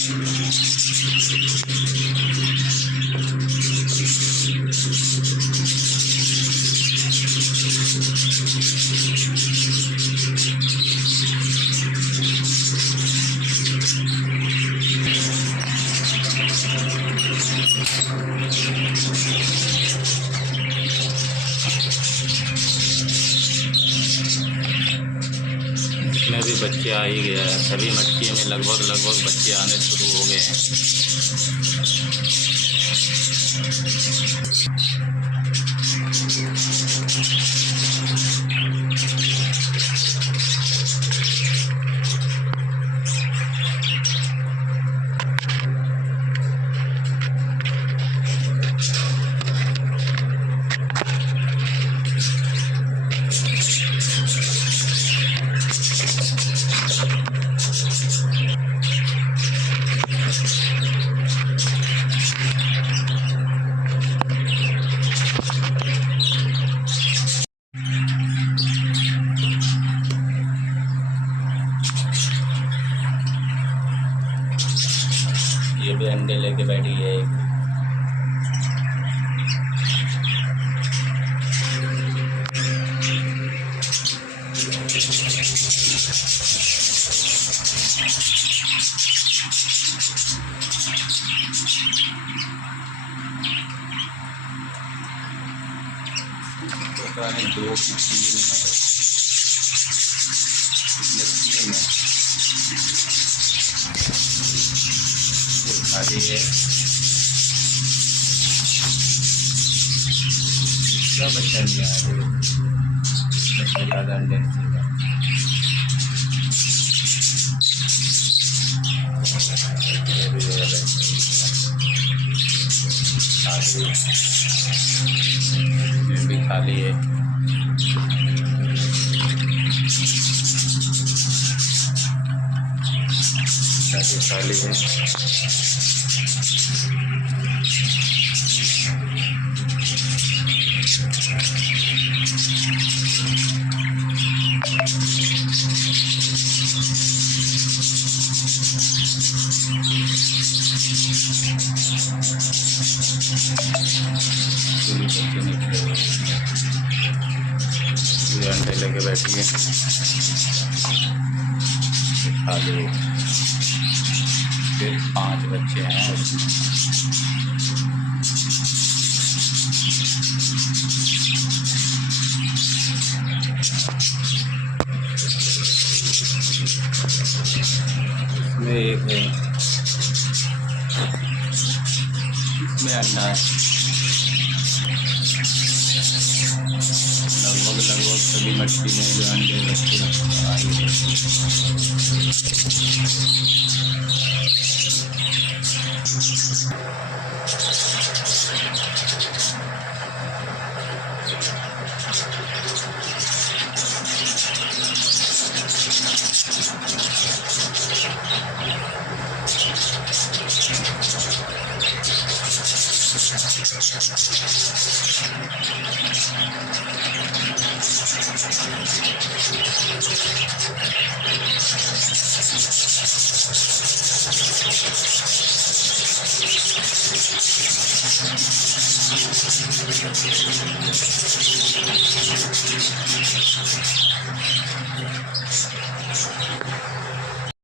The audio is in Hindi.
इसमें भी बच्चे आ ही गया है। सभी मटकी में लगभग बच्चे आने शुरू हो गए ये भी अंडे लेके बैठी है। पता नहीं दो खाली है। क्या बच्चा नहीं आ रहा है, बच्चा ज़्यादा अंडे भी खाली है। खाली है। अंडे लेके बैठी है खाली। फिर 5 बच्चे हैं इसमें। एक है, इसमें अंडा है। लगभग सभी मछली में जो अंडे बच्चे आए।